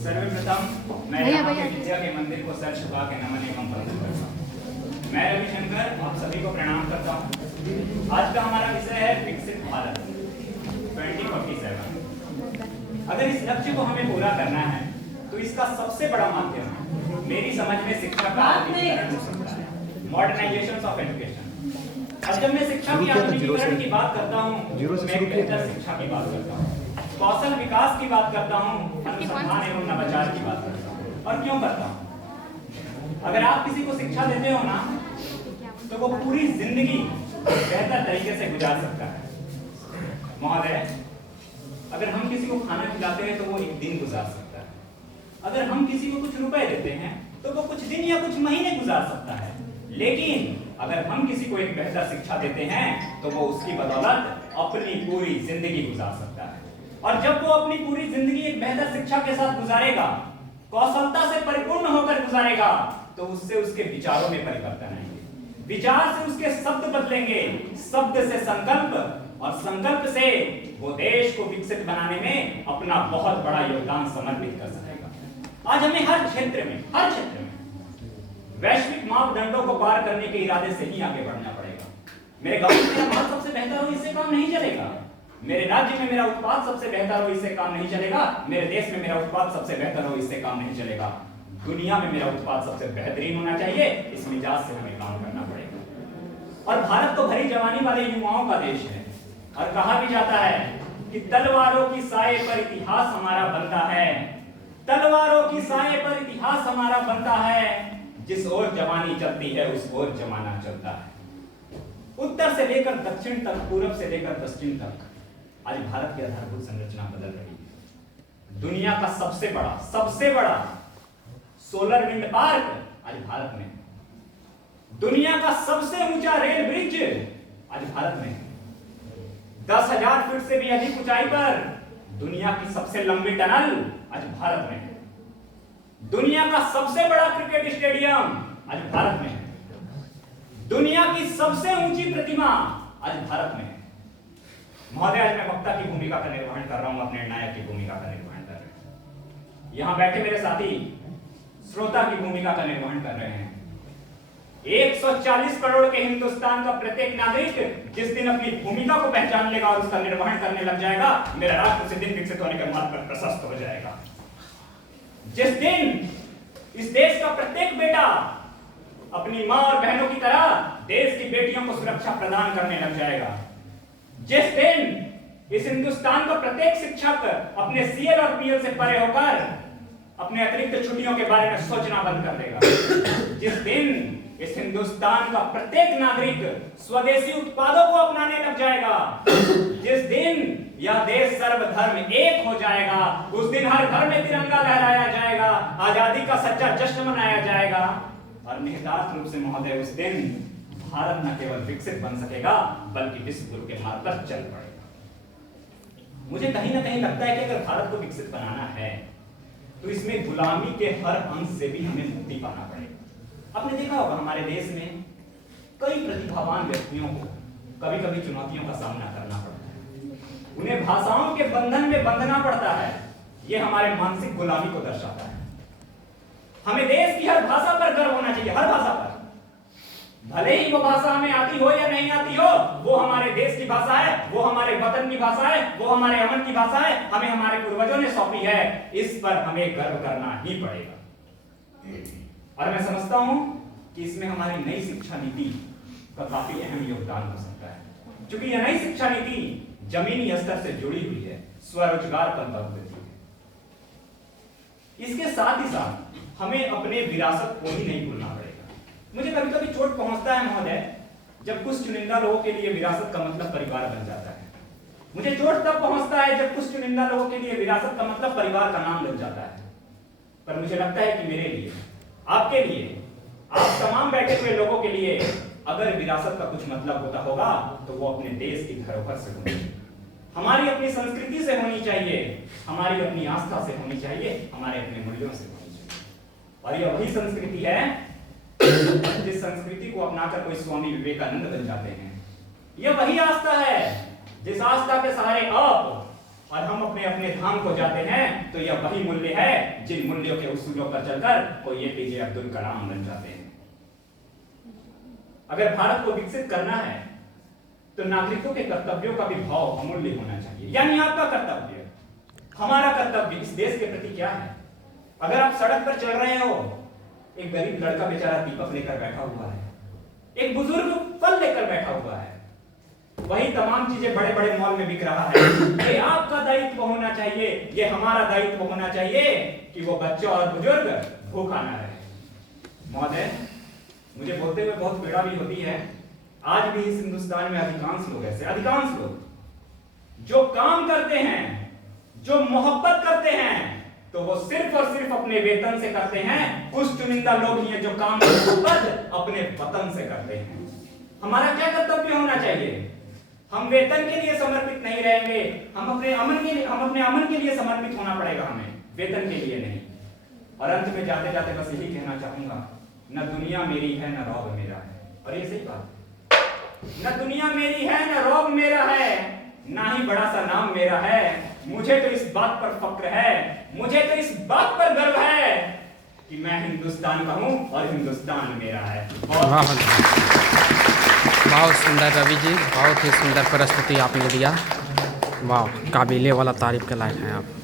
सर्वप्रथम मैं यहाँ के विद्या के मंदिर को सर झुका के नमन एवं वंदन करता हूँ। मैं रविशंकर आप सभी को प्रणाम करता हूँ। आज का हमारा विषय है विकसित भारत 2047। अगर इस लक्ष्य को हमें पूरा करना है तो इसका सबसे बड़ा माध्यम मेरी समझ में शिक्षा का आधुनिकीकरण हो सकता है, मॉडर्नाइजेशन ऑफ एजुकेशन। अब जब मैं शिक्षा की आधुनिकीकरण की बात करता हूँ तो मैं बेहतर शिक्षा की बात करता हूँ, कौशल विकास की बात करता हूँ, अनुसंधान एवं नवाचार की बात करता हूँ। और क्यों करता हूँ? अगर आप किसी को शिक्षा देते हो ना तो वो पूरी जिंदगी बेहतर तरीके से गुजार सकता है। महोदय, अगर हम किसी को खाना खिलाते हैं तो वो एक दिन गुजार सकता है, अगर हम किसी को कुछ रुपए देते हैं तो वो कुछ दिन या कुछ महीने गुजार सकता है, लेकिन अगर हम किसी को एक बेहतर शिक्षा देते हैं तो वो उसकी बदौलत अपनी पूरी जिंदगी गुजार सकता है। और जब वो अपनी पूरी जिंदगी एक बेहतर शिक्षा के साथ गुजारेगा, कौशलता से परिपूर्ण होकर गुजारेगा, तो उससे उसके विचारों में परिवर्तन आएंगे, विचार से उसके शब्द बदलेंगे, शब्द से संकल्प और संकल्प से वो देश को विकसित बनाने में अपना बहुत बड़ा योगदान समर्पित कर सकेगा। आज हमें हर क्षेत्र में वैश्विक मापदंडों को पार करने के इरादे से ही आगे बढ़ना पड़ेगा। मेरे गांव में मेरा माल सबसे बेहतर हो इससे काम नहीं चलेगा, मेरे राज्य में मेरा उत्पाद सबसे बेहतर हो इससे काम नहीं चलेगा, मेरे देश में मेरा उत्पाद सबसे बेहतर हो इससे काम नहीं चलेगा, दुनिया में मेरा उत्पाद सबसे बेहतरीन होना चाहिए, इस मिजाज से हमें काम करना पड़ेगा। और भारत तो भरी जवानी वाले युवाओं का देश है और कहा भी जाता है कि तलवारों की साए पर इतिहास हमारा बनता है, तलवारों की साए पर इतिहास हमारा बनता है, जिस ओर जवानी चलती है उस ओर जमाना चलता है। उत्तर से लेकर दक्षिण तक, पूरब से लेकर पश्चिम तक आज भारत की आधारभूत संरचना बदल रही है। दुनिया का सबसे बड़ा सोलर विंड पार्क आज भारत में, दुनिया का सबसे ऊंचा रेल ब्रिज आज भारत में, 10,000 फीट से भी अधिक ऊंचाई पर दुनिया की सबसे लंबी टनल आज भारत में, दुनिया का सबसे बड़ा क्रिकेट स्टेडियम आज भारत में, दुनिया की सबसे ऊंची प्रतिमा आज भारत में। महोदय, आज मैं वक्ता की भूमिका का निर्वहन कर रहा हूं, अपने नायक की भूमिका का निर्वहन कर रहे हैं। यहां बैठे मेरे साथी श्रोता की भूमिका का निर्वहन कर रहे हैं। 140 करोड़ के हिंदुस्तान का प्रत्येक नागरिक जिस दिन अपनी भूमिका को पहचान लेगा और उसका निर्वहन करने लग जाएगा, मेरा राष्ट्र उसी दिन विकसित होने के मार्ग पर प्रशस्त हो जाएगा। जिस दिन इस देश का प्रत्येक बेटा अपनी मां और बहनों की तरह देश की बेटियों को सुरक्षा प्रदान करने लग जाएगा, जिस दिन इस हिंदुस्तान का प्रत्येक शिक्षक अपने सीएल और पीएल से परे होकर अपने अतिरिक्त छुट्टियों के बारे में सोचना बंद कर देगा, जिस दिन इस हिंदुस्तान का प्रत्येक नागरिक स्वदेशी उत्पादों को अपनाने लग जाएगा, जिस दिन यह देश सर्वधर्म एक हो जाएगा, उस दिन हर घर में तिरंगा लहराया जाएगा, आजादी का सच्चा जश्न मनाया जाएगा। और निहितार्थ रूप से महोदय, उस दिन भारत न केवल विकसित बन सकेगा बल्कि विश्व गुरु के मार्ग पर चल पड़ेगा। मुझे कहीं ना कहीं लगता है कि अगर भारत को विकसित बनाना है तो इसमें गुलामी के हर अंश से भी हमें मुक्ति पाना पड़ेगा। आपने देखा होगा हमारे देश में कई प्रतिभावान व्यक्तियों को कभी कभी चुनौतियों का सामना करना पड़ता है, उन्हें भाषाओं के बंधन में बंधना पड़ता है। यह हमारे मानसिक गुलामी को दर्शाता है। हमें देश की हर भाषा पर गर्व होना चाहिए, हर भाषा पर, भले ही वो भाषा हमें आती हो या नहीं आती हो, वो हमारे देश की भाषा है, वो हमारे वतन की भाषा है, वो हमारे अमन की भाषा है, हमें हमारे पूर्वजों ने सौंपी है, इस पर हमें गर्व करना ही पड़ेगा। और मैं समझता हूं कि इसमें हमारी नई शिक्षा नीति का काफी अहम योगदान हो सकता है, क्योंकि यह नई शिक्षा नीति जमीनी स्तर से जुड़ी हुई है, स्वरोजगार पर बल देती है। इसके साथ ही साथ हमें अपने विरासत को ही नहीं भूलना पड़ेगा। मुझे कभी कभी चोट पहुंचता है महोदय, जब कुछ चुनिंदा लोगों के लिए विरासत का मतलब परिवार बन जाता है। मुझे चोट तब पहुंचता है जब कुछ चुनिंदा लोगों के लिए विरासत का मतलब परिवार का नाम लग जाता है। पर मुझे लगता है कि मेरे लिए, आपके लिए, आप तमाम बैठे हुए लोगों के लिए अगर विरासत का कुछ मतलब होता होगा तो वो अपने देश की धरोहर से होनी चाहिए, हमारी अपनी संस्कृति से होनी चाहिए, हमारी अपनी आस्था से होनी चाहिए, हमारे अपने मूल्यों से होनी चाहिए। और यह वही संस्कृति है जिस संस्कृति को अपनाकर कोई स्वामी विवेकानंद बन जाते हैं। यह वही आस्था है जिस आस्था के सहारे आप और हम अपने अपने धाम को जाते हैं तो यह वही मूल्य है जिन मूल्यों के उसूलों पर चलकर कोई एपीजे अब्दुल कलाम बन जाते हैं। अगर भारत को विकसित करना है तो नागरिकों के कर्तव्यों का भी भाव अमूल्य होना चाहिए। यानी आपका कर्तव्य, हमारा कर्तव्य इस देश के प्रति क्या है? अगर आप सड़क पर चल रहे हो, एक गरीब लड़का बेचारा दीपक लेकर बैठा हुआ है, एक बुजुर्ग फल लेकर बैठा हुआ है, वही तमाम चीजें बड़े बड़े मॉल में बिक रहा है। ये आपका दायित्व होना चाहिए, ये हमारा दायित्व होना चाहिए कि वो बच्चा और बुजुर्ग भूखा ना रहे। महोदय, मुझे बोलते हुए बहुत पीड़ा भी होती है। आज भी इस हिंदुस्तान में अधिकांश लोग ऐसे, अधिकांश लोग जो काम करते हैं, जो मोहब्बत करते हैं, तो वो सिर्फ और सिर्फ अपने वेतन से करते हैं। कुछ चुनिंदा लोग ही हैं जो काम मोहब्बत अपने वतन से करते हैं। हमारा क्या कर्तव्य होना चाहिए? हम वेतन के लिए समर्पित नहीं रहेंगे, हम अपने अमन के लिए समर्पित होना पड़ेगा हमें, वेतन के लिए नहीं। और अंत में जाते जाते बस यही कहना चाहूंगा, न दुनिया मेरी है न रौब मेरा है। और ये सही बात, न दुनिया मेरी है न रौब मेरा है, ना ही बड़ा सा नाम मेरा है। मुझे तो इस बात पर फक्र है, मुझे तो इस बात पर गर्व है कि मैं हिंदुस्तान का हूं और हिंदुस्तान मेरा है। बहुत सुंदर रवि जी, बहुत ही सुंदर प्रस्तुति आपने दिया। वाह, काबिले वाला तारीफ के लायक हैं आप।